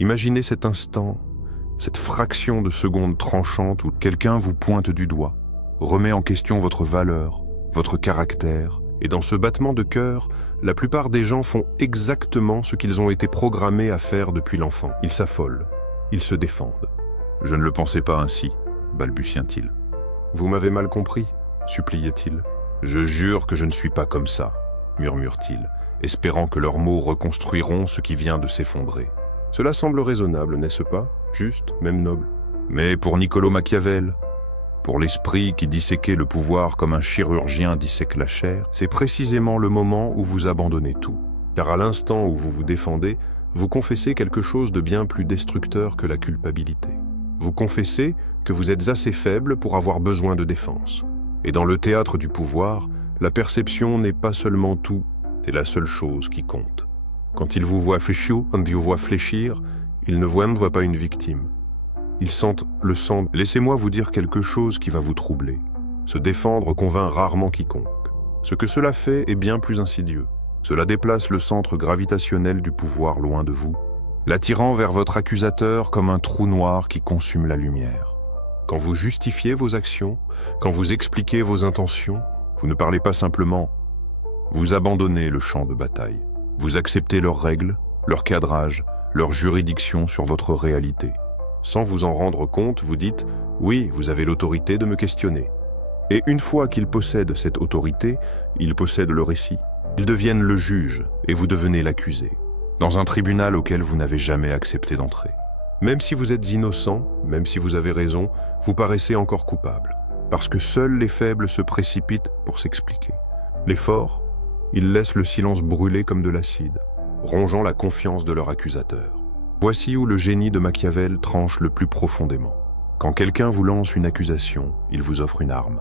Imaginez cet instant, cette fraction de seconde tranchante où quelqu'un vous pointe du doigt, remet en question votre valeur, votre caractère, et dans ce battement de cœur, la plupart des gens font exactement ce qu'ils ont été programmés à faire depuis l'enfant. Ils s'affolent, ils se défendent. « Je ne le pensais pas ainsi », balbutia-t-il. « Vous m'avez mal compris », suppliait-il. « Je jure que je ne suis pas comme ça », murmure-t-il, espérant que leurs mots reconstruiront ce qui vient de s'effondrer. Cela semble raisonnable, n'est-ce pas? Juste, même noble. Mais pour Niccolò Machiavel, pour l'esprit qui disséquait le pouvoir comme un chirurgien dissèque la chair, c'est précisément le moment où vous abandonnez tout. Car à l'instant où vous vous défendez, vous confessez quelque chose de bien plus destructeur que la culpabilité. Vous confessez que vous êtes assez faible pour avoir besoin de défense. Et dans le théâtre du pouvoir, la perception n'est pas seulement tout, c'est la seule chose qui compte. Quand ils vous voient fléchir, ils ne voient pas une victime. Ils sentent le sang. Laissez-moi vous dire quelque chose qui va vous troubler. Se défendre convainc rarement quiconque. Ce que cela fait est bien plus insidieux. Cela déplace le centre gravitationnel du pouvoir loin de vous, l'attirant vers votre accusateur comme un trou noir qui consume la lumière. Quand vous justifiez vos actions, quand vous expliquez vos intentions, vous ne parlez pas simplement. Vous abandonnez le champ de bataille. Vous acceptez leurs règles, leur cadrage, leur juridiction sur votre réalité. Sans vous en rendre compte, vous dites « Oui, vous avez l'autorité de me questionner ». Et une fois qu'ils possèdent cette autorité, ils possèdent le récit. Ils deviennent le juge et vous devenez l'accusé, dans un tribunal auquel vous n'avez jamais accepté d'entrer. Même si vous êtes innocent, même si vous avez raison, vous paraissez encore coupable. Parce que seuls les faibles se précipitent pour s'expliquer. Les forts, ils laissent le silence brûler comme de l'acide, rongeant la confiance de leur accusateur. Voici où le génie de Machiavel tranche le plus profondément. Quand quelqu'un vous lance une accusation, il vous offre une arme.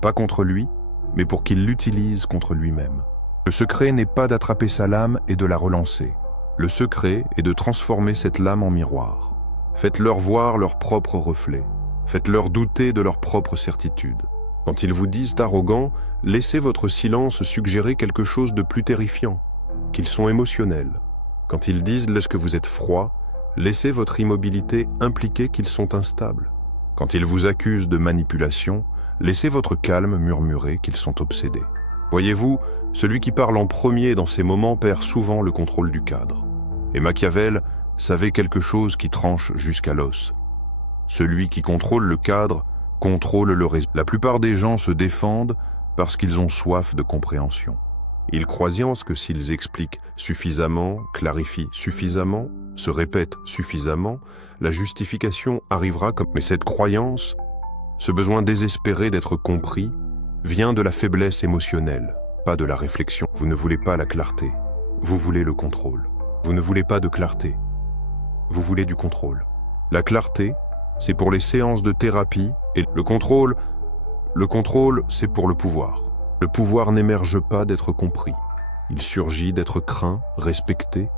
Pas contre lui, mais pour qu'il l'utilise contre lui-même. Le secret n'est pas d'attraper sa lame et de la relancer. Le secret est de transformer cette lame en miroir. Faites-leur voir leur propre reflet. Faites-leur douter de leur propre certitude. Quand ils vous disent arrogants, laissez votre silence suggérer quelque chose de plus terrifiant, qu'ils sont émotionnels. Quand ils disent « que vous êtes froid », laissez votre immobilité impliquer qu'ils sont instables. Quand ils vous accusent de manipulation, laissez votre calme murmurer qu'ils sont obsédés. Voyez-vous, celui qui parle en premier dans ces moments perd souvent le contrôle du cadre. Et Machiavel savait quelque chose qui tranche jusqu'à l'os. Celui qui contrôle le cadre contrôle le réseau. La plupart des gens se défendent parce qu'ils ont soif de compréhension. Ils croient que s'ils expliquent suffisamment, clarifient suffisamment, se répètent suffisamment, la justification arrivera comme... Mais cette croyance, ce besoin désespéré d'être compris, vient de la faiblesse émotionnelle, pas de la réflexion. Vous ne voulez pas la clarté, vous voulez le contrôle. Vous ne voulez pas de clarté, vous voulez du contrôle. La clarté, c'est pour les séances de thérapie, et le contrôle, c'est pour le pouvoir. Le pouvoir n'émerge pas d'être compris. Il surgit d'être craint, respecté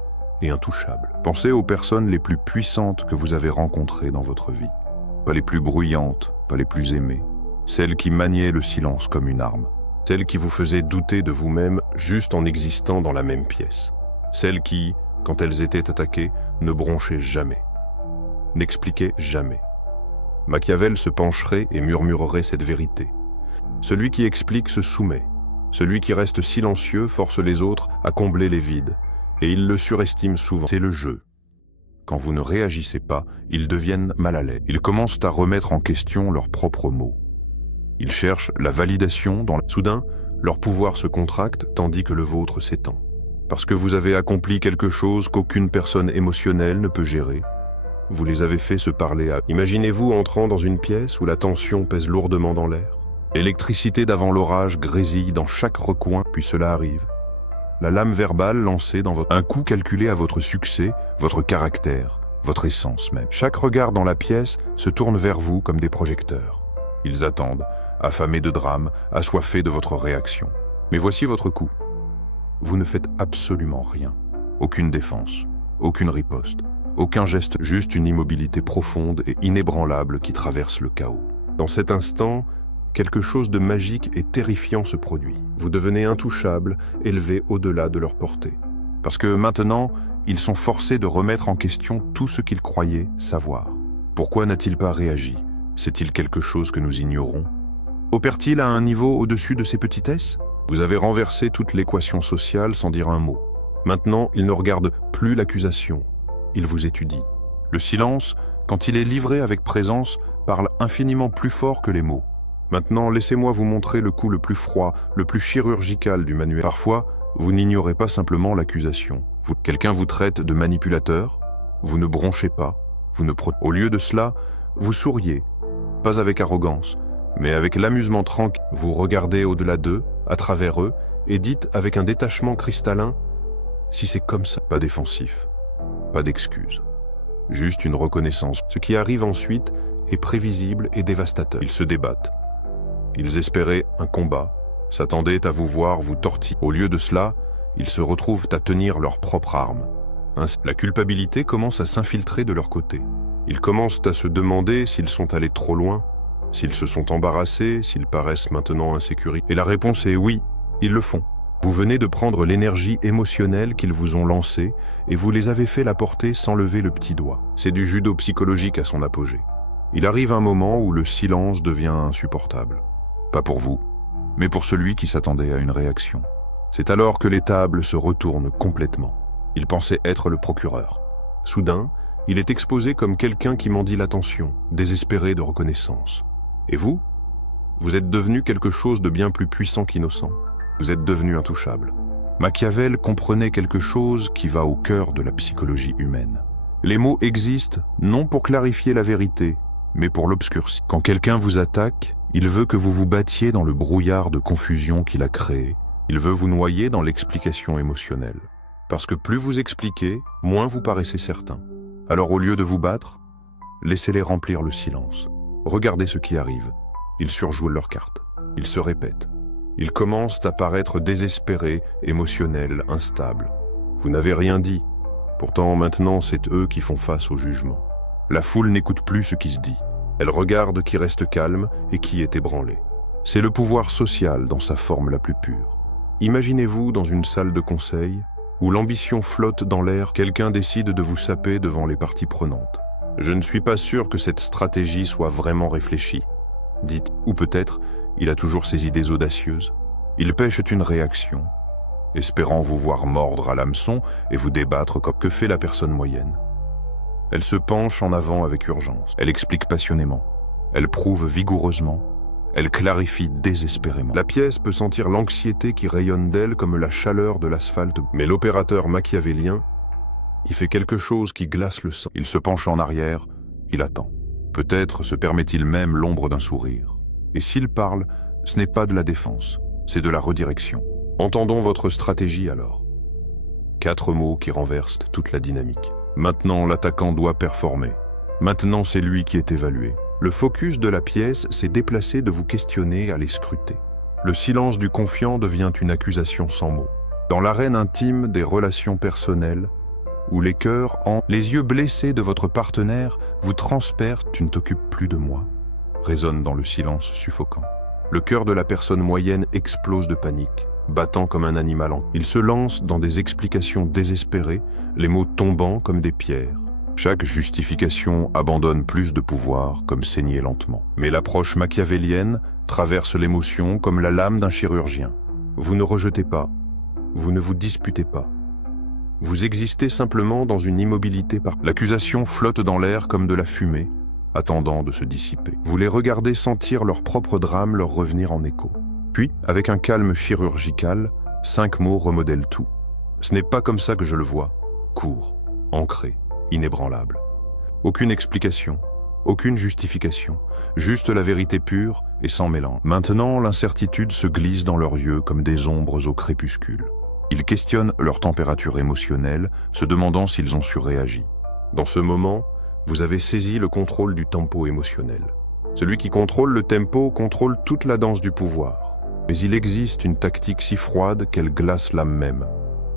et intouchable. Pensez aux personnes les plus puissantes que vous avez rencontrées dans votre vie. Pas les plus bruyantes, pas les plus aimées. Celles qui maniaient le silence comme une arme. Celles qui vous faisaient douter de vous-même juste en existant dans la même pièce. Celles qui, quand elles étaient attaquées, ne bronchaient jamais. N'expliquaient jamais. Machiavel se pencherait et murmurerait cette vérité. Celui qui explique se soumet. Celui qui reste silencieux force les autres à combler les vides. Et il le surestime souvent. C'est le jeu. Quand vous ne réagissez pas, ils deviennent mal à l'aise. Ils commencent à remettre en question leurs propres mots. Ils cherchent la validation dans... Soudain, leur pouvoir se contracte tandis que le vôtre s'étend. Parce que vous avez accompli quelque chose qu'aucune personne émotionnelle ne peut gérer, vous les avez fait se parler à... Imaginez-vous entrant dans une pièce où la tension pèse lourdement dans l'air. L'électricité d'avant l'orage grésille dans chaque recoin, puis cela arrive. La lame verbale lancée dans votre... Un coup calculé à votre succès, votre caractère, votre essence même. Chaque regard dans la pièce se tourne vers vous comme des projecteurs. Ils attendent, affamés de drame, assoiffés de votre réaction. Mais voici votre coup. Vous ne faites absolument rien. Aucune défense, aucune riposte, aucun geste, juste une immobilité profonde et inébranlable qui traverse le chaos. Dans cet instant, quelque chose de magique et terrifiant se produit. Vous devenez intouchable, élevé au-delà de leur portée. Parce que maintenant, ils sont forcés de remettre en question tout ce qu'ils croyaient savoir. Pourquoi n'a-t-il pas réagi? C'est-il quelque chose que nous ignorons? Opère-t-il à un niveau au-dessus de ses petitesses? Vous avez renversé toute l'équation sociale sans dire un mot. Maintenant, il ne regarde plus l'accusation. Il vous étudie. Le silence, quand il est livré avec présence, parle infiniment plus fort que les mots. Maintenant, laissez-moi vous montrer le coup le plus froid, le plus chirurgical du manuel. Parfois, vous n'ignorez pas simplement l'accusation. Quelqu'un vous traite de manipulateur, vous ne bronchez pas, Au lieu de cela, vous souriez, pas avec arrogance, mais avec l'amusement tranquille. Vous regardez au-delà d'eux, à travers eux, et dites avec un détachement cristallin, si c'est comme ça, pas défensif, pas d'excuses, juste une reconnaissance. Ce qui arrive ensuite est prévisible et dévastateur. Ils se débattent. Ils espéraient un combat, s'attendaient à vous voir vous tortiller. Au lieu de cela, ils se retrouvent à tenir leur propre arme. Ainsi, la culpabilité commence à s'infiltrer de leur côté. Ils commencent à se demander s'ils sont allés trop loin, s'ils se sont embarrassés, s'ils paraissent maintenant insécures. Et la réponse est oui, ils le font. Vous venez de prendre l'énergie émotionnelle qu'ils vous ont lancée et vous les avez fait la porter sans lever le petit doigt. C'est du judo psychologique à son apogée. Il arrive un moment où le silence devient insupportable. Pas pour vous, mais pour celui qui s'attendait à une réaction. C'est alors que les tables se retournent complètement. Il pensait être le procureur. Soudain, il est exposé comme quelqu'un qui mendie l'attention, désespéré de reconnaissance. Et vous? Vous êtes devenu quelque chose de bien plus puissant qu'innocent. Vous êtes devenu intouchable. Machiavel comprenait quelque chose qui va au cœur de la psychologie humaine. Les mots existent non pour clarifier la vérité, mais pour l'obscurcir. Quand quelqu'un vous attaque, il veut que vous vous battiez dans le brouillard de confusion qu'il a créé. Il veut vous noyer dans l'explication émotionnelle. Parce que plus vous expliquez, moins vous paraissez certain. Alors au lieu de vous battre, laissez-les remplir le silence. Regardez ce qui arrive. Ils surjouent leurs cartes. Ils se répètent. Ils commencent à paraître désespérés, émotionnels, instables. Vous n'avez rien dit. Pourtant, maintenant, c'est eux qui font face au jugement. La foule n'écoute plus ce qui se dit. Elle regarde qui reste calme et qui est ébranlé. C'est le pouvoir social dans sa forme la plus pure. Imaginez-vous dans une salle de conseil où l'ambition flotte dans l'air, quelqu'un décide de vous saper devant les parties prenantes. Je ne suis pas sûr que cette stratégie soit vraiment réfléchie. Dites, ou peut-être, il a toujours ses idées audacieuses. Il pêche une réaction, espérant vous voir mordre à l'hameçon et vous débattre comme que fait la personne moyenne. Elle se penche en avant avec urgence. Elle explique passionnément. Elle prouve vigoureusement. Elle clarifie désespérément. La pièce peut sentir l'anxiété qui rayonne d'elle comme la chaleur de l'asphalte. Mais l'opérateur machiavélien, il fait quelque chose qui glace le sang. Il se penche en arrière, il attend. Peut-être se permet-il même l'ombre d'un sourire. Et s'il parle, ce n'est pas de la défense, c'est de la redirection. Entendons votre stratégie alors. 4 mots qui renversent toute la dynamique. Maintenant, l'attaquant doit performer. Maintenant, c'est lui qui est évalué. Le focus de la pièce s'est déplacé de vous questionner à les scruter. Le silence du confiant devient une accusation sans mots. Dans l'arène intime des relations personnelles, où les cœurs les yeux blessés de votre partenaire vous transpercent « tu ne t'occupes plus de moi » résonne dans le silence suffocant. Le cœur de la personne moyenne explose de panique, battant comme un animal. Il se lance dans des explications désespérées, les mots tombant comme des pierres. Chaque justification abandonne plus de pouvoir, comme saigner lentement. Mais l'approche machiavélienne traverse l'émotion comme la lame d'un chirurgien. Vous ne rejetez pas, vous ne vous disputez pas. Vous existez simplement dans une immobilité par... L'accusation flotte dans l'air comme de la fumée, attendant de se dissiper. Vous les regardez sentir leur propre drame leur revenir en écho. Puis, avec un calme chirurgical, 5 mots remodèlent tout. Ce n'est pas comme ça que je le vois. Court, ancré, inébranlable. Aucune explication, aucune justification, juste la vérité pure et sans mélange. Maintenant, l'incertitude se glisse dans leurs yeux comme des ombres au crépuscule. Ils questionnent leur température émotionnelle, se demandant s'ils ont surréagi. Dans ce moment, vous avez saisi le contrôle du tempo émotionnel. Celui qui contrôle le tempo contrôle toute la danse du pouvoir. Mais il existe une tactique si froide qu'elle glace l'âme même.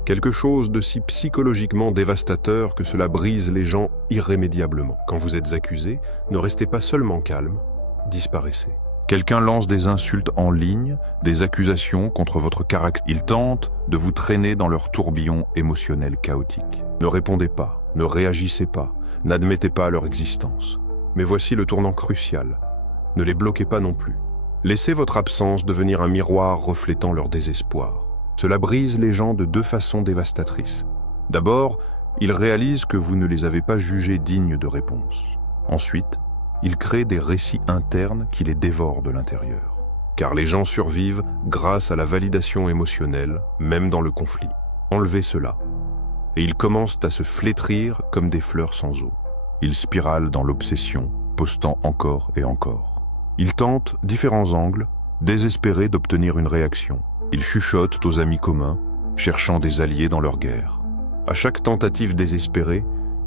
Quelque chose de si psychologiquement dévastateur que cela brise les gens irrémédiablement. Quand vous êtes accusé, ne restez pas seulement calme, disparaissez. Quelqu'un lance des insultes en ligne, des accusations contre votre caractère. Ils tentent de vous traîner dans leur tourbillon émotionnel chaotique. Ne répondez pas, ne réagissez pas, n'admettez pas leur existence. Mais voici le tournant crucial. Ne les bloquez pas non plus. Laissez votre absence devenir un miroir reflétant leur désespoir. Cela brise les gens de deux façons dévastatrices. D'abord, ils réalisent que vous ne les avez pas jugés dignes de réponse. Ensuite, ils créent des récits internes qui les dévorent de l'intérieur. Car les gens survivent grâce à la validation émotionnelle, même dans le conflit. Enlevez cela, et ils commencent à se flétrir comme des fleurs sans eau. Ils spiralent dans l'obsession, postant encore et encore. Ils tentent différents angles, désespérés d'obtenir une réaction. Ils chuchotent aux amis communs, cherchant des alliés dans leur guerre. À chaque tentative désespérée,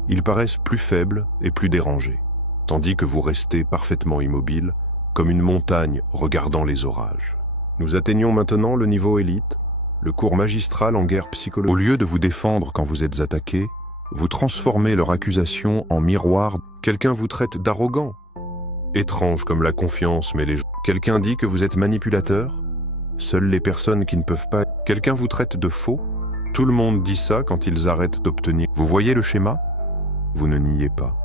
ils paraissent plus faibles et plus dérangés, tandis que vous restez parfaitement immobile, comme une montagne regardant les orages. Nous atteignons maintenant le niveau élite, le cours magistral en guerre psychologique. Au lieu de vous défendre quand vous êtes attaqué, vous transformez leur accusation en miroir. Quelqu'un vous traite d'arrogant. Étrange comme la confiance, mais les gens. Quelqu'un dit que vous êtes manipulateur. Seules les personnes qui ne peuvent pas. Quelqu'un vous traite de faux. Tout le monde dit ça quand ils arrêtent d'obtenir. Vous voyez le schéma? Vous ne niez pas.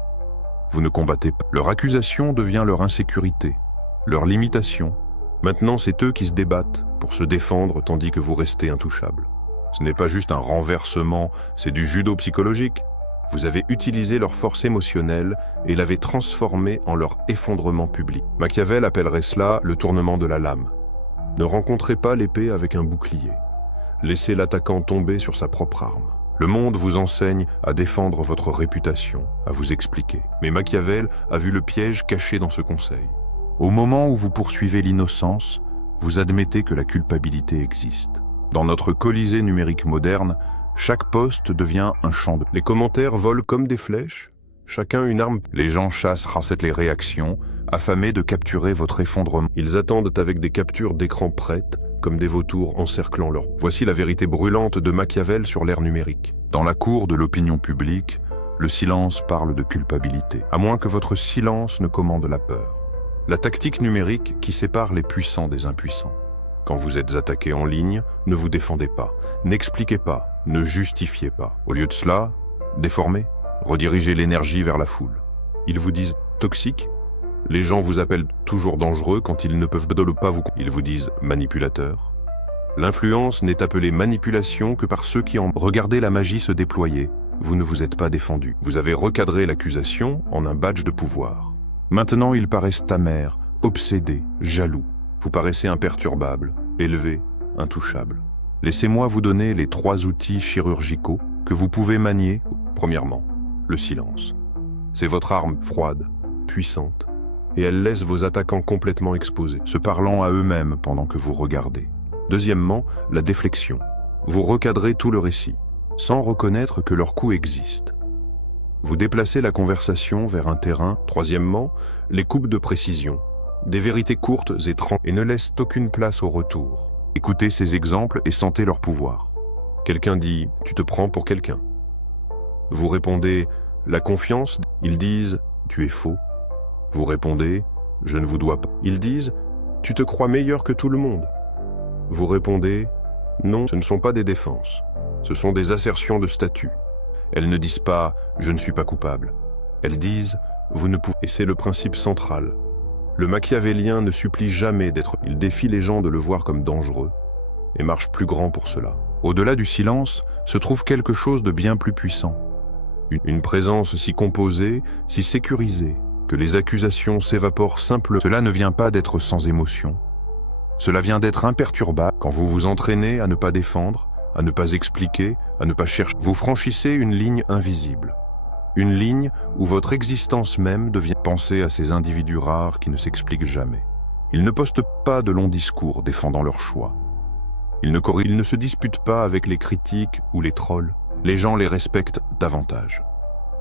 Vous ne combattez pas. Leur accusation devient leur insécurité, leur limitation. Maintenant, c'est eux qui se débattent pour se défendre tandis que vous restez intouchable. Ce n'est pas juste un renversement, c'est du judo psychologique. Vous avez utilisé leur force émotionnelle et l'avez transformée en leur effondrement public. Machiavel appellerait cela le tournement de la lame. Ne rencontrez pas l'épée avec un bouclier. Laissez l'attaquant tomber sur sa propre arme. Le monde vous enseigne à défendre votre réputation, à vous expliquer. Mais Machiavel a vu le piège caché dans ce conseil. Au moment où vous poursuivez l'innocence, vous admettez que la culpabilité existe. Dans notre colisée numérique moderne, chaque poste devient un champ de... Les commentaires volent comme des flèches, chacun une arme. Les gens chassent les réactions, affamés de capturer votre effondrement. Ils attendent avec des captures d'écran prêtes, comme des vautours encerclant leur... Voici la vérité brûlante de Machiavel sur l'ère numérique. Dans la cour de l'opinion publique, le silence parle de culpabilité, à moins que votre silence ne commande la peur. La tactique numérique qui sépare les puissants des impuissants. Quand vous êtes attaqué en ligne, ne vous défendez pas, n'expliquez pas, ne justifiez pas. Au lieu de cela, déformez, redirigez l'énergie vers la foule. Ils vous disent toxique. Les gens vous appellent toujours dangereux quand ils ne peuvent pas vous... Ils vous disent manipulateur. L'influence n'est appelée manipulation que par ceux qui en... Regardez la magie se déployer. Vous ne vous êtes pas défendu. Vous avez recadré l'accusation en un badge de pouvoir. Maintenant, ils paraissent amers, obsédés, jaloux. Vous paraissez imperturbable, élevé, intouchable. Laissez-moi vous donner les 3 outils chirurgicaux que vous pouvez manier. Premièrement, le silence. C'est votre arme froide, puissante, et elle laisse vos attaquants complètement exposés, se parlant à eux-mêmes pendant que vous regardez. Deuxièmement, la déflexion. Vous recadrez tout le récit, sans reconnaître que leur coup existe. Vous déplacez la conversation vers un terrain. Troisièmement, les coupes de précision. Des vérités courtes et et ne laissent aucune place au retour. Écoutez ces exemples et sentez leur pouvoir. Quelqu'un dit « tu te prends pour quelqu'un ». Vous répondez « la confiance ». Ils disent « tu es faux ». Vous répondez « je ne vous dois pas ». Ils disent « tu te crois meilleur que tout le monde ». Vous répondez « non, ce ne sont pas des défenses, ce sont des assertions de statut ». Elles ne disent pas « je ne suis pas coupable ». Elles disent « vous ne pouvez ». Et c'est le principe central. Le machiavélien ne supplie jamais d'être... Il défie les gens de le voir comme dangereux et marche plus grand pour cela. Au-delà du silence se trouve quelque chose de bien plus puissant. Une présence si composée, si sécurisée, que les accusations s'évaporent simplement. Cela ne vient pas d'être sans émotion. Cela vient d'être imperturbable. Quand vous vous entraînez à ne pas défendre, à ne pas expliquer, à ne pas chercher, vous franchissez une ligne invisible. Une ligne où votre existence même devient... Pensez à ces individus rares qui ne s'expliquent jamais. Ils ne postent pas de longs discours défendant leur choix. Ils ne se disputent pas avec les critiques ou les trolls. Les gens les respectent davantage.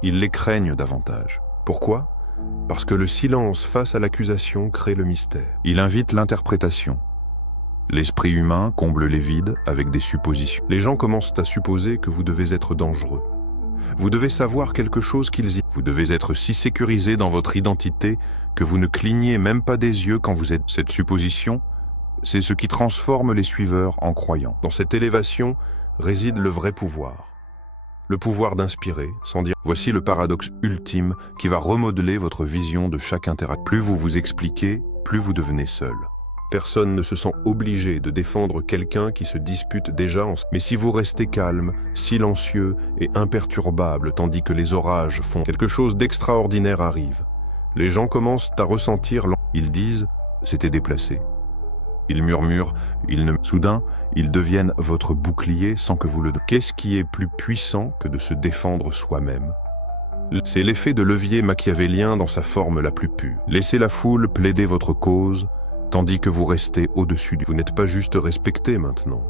Ils les craignent davantage. Pourquoi ? Parce que le silence face à l'accusation crée le mystère. Il invite l'interprétation. L'esprit humain comble les vides avec des suppositions. Les gens commencent à supposer que vous devez être dangereux. Vous devez savoir quelque chose qu'ils y... Vous devez être si sécurisé dans votre identité que vous ne clignez même pas des yeux quand vous êtes. Cette supposition, c'est ce qui transforme les suiveurs en croyants. Dans cette élévation réside le vrai pouvoir. Le pouvoir d'inspirer, sans dire. Voici le paradoxe ultime qui va remodeler votre vision de chaque interaction. Plus vous vous expliquez, plus vous devenez seul. Personne ne se sent obligé de défendre quelqu'un qui se dispute déjà en... Mais si vous restez calme, silencieux et imperturbable tandis que les orages font, quelque chose d'extraordinaire arrive. Les gens commencent à ressentir... Ils disent « c'était déplacé ». Ils murmurent, Soudain, ils deviennent votre bouclier sans que vous le... Qu'est-ce qui est plus puissant que de se défendre soi-même? C'est l'effet de levier machiavélien dans sa forme la plus pure. Laissez la foule plaider votre cause, tandis que vous restez au-dessus du... Vous n'êtes pas juste respecté maintenant.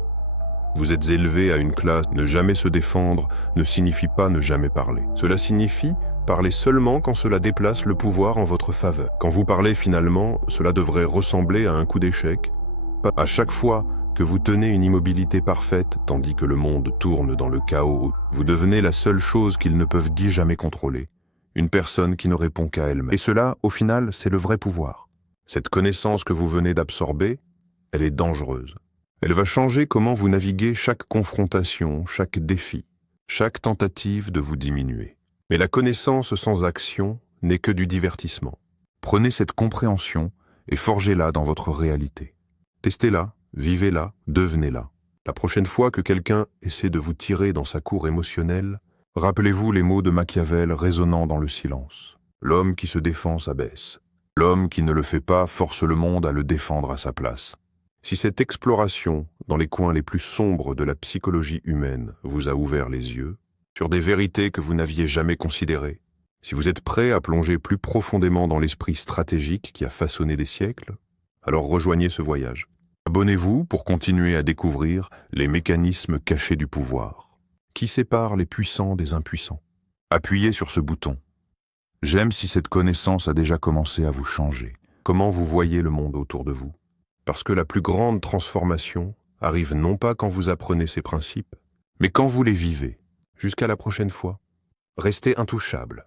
Vous êtes élevé à une classe. Ne jamais se défendre ne signifie pas ne jamais parler. Cela signifie parler seulement quand cela déplace le pouvoir en votre faveur. Quand vous parlez finalement, cela devrait ressembler à un coup d'échec. À chaque fois que vous tenez une immobilité parfaite, tandis que le monde tourne dans le chaos, vous devenez la seule chose qu'ils ne peuvent jamais contrôler. Une personne qui ne répond qu'à elle-même. Et cela, au final, c'est le vrai pouvoir. Cette connaissance que vous venez d'absorber, elle est dangereuse. Elle va changer comment vous naviguez chaque confrontation, chaque défi, chaque tentative de vous diminuer. Mais la connaissance sans action n'est que du divertissement. Prenez cette compréhension et forgez-la dans votre réalité. Testez-la, vivez-la, devenez-la. La prochaine fois que quelqu'un essaie de vous tirer dans sa cour émotionnelle, rappelez-vous les mots de Machiavel résonnant dans le silence. L'homme qui se défend s'abaisse. L'homme qui ne le fait pas force le monde à le défendre à sa place. Si cette exploration dans les coins les plus sombres de la psychologie humaine vous a ouvert les yeux sur des vérités que vous n'aviez jamais considérées, si vous êtes prêt à plonger plus profondément dans l'esprit stratégique qui a façonné des siècles, alors rejoignez ce voyage. Abonnez-vous pour continuer à découvrir les mécanismes cachés du pouvoir, qui séparent les puissants des impuissants. Appuyez sur ce bouton. J'aime si cette connaissance a déjà commencé à vous changer. Comment vous voyez le monde autour de vous? Parce que la plus grande transformation arrive non pas quand vous apprenez ces principes, mais quand vous les vivez. Jusqu'à la prochaine fois. Restez intouchables.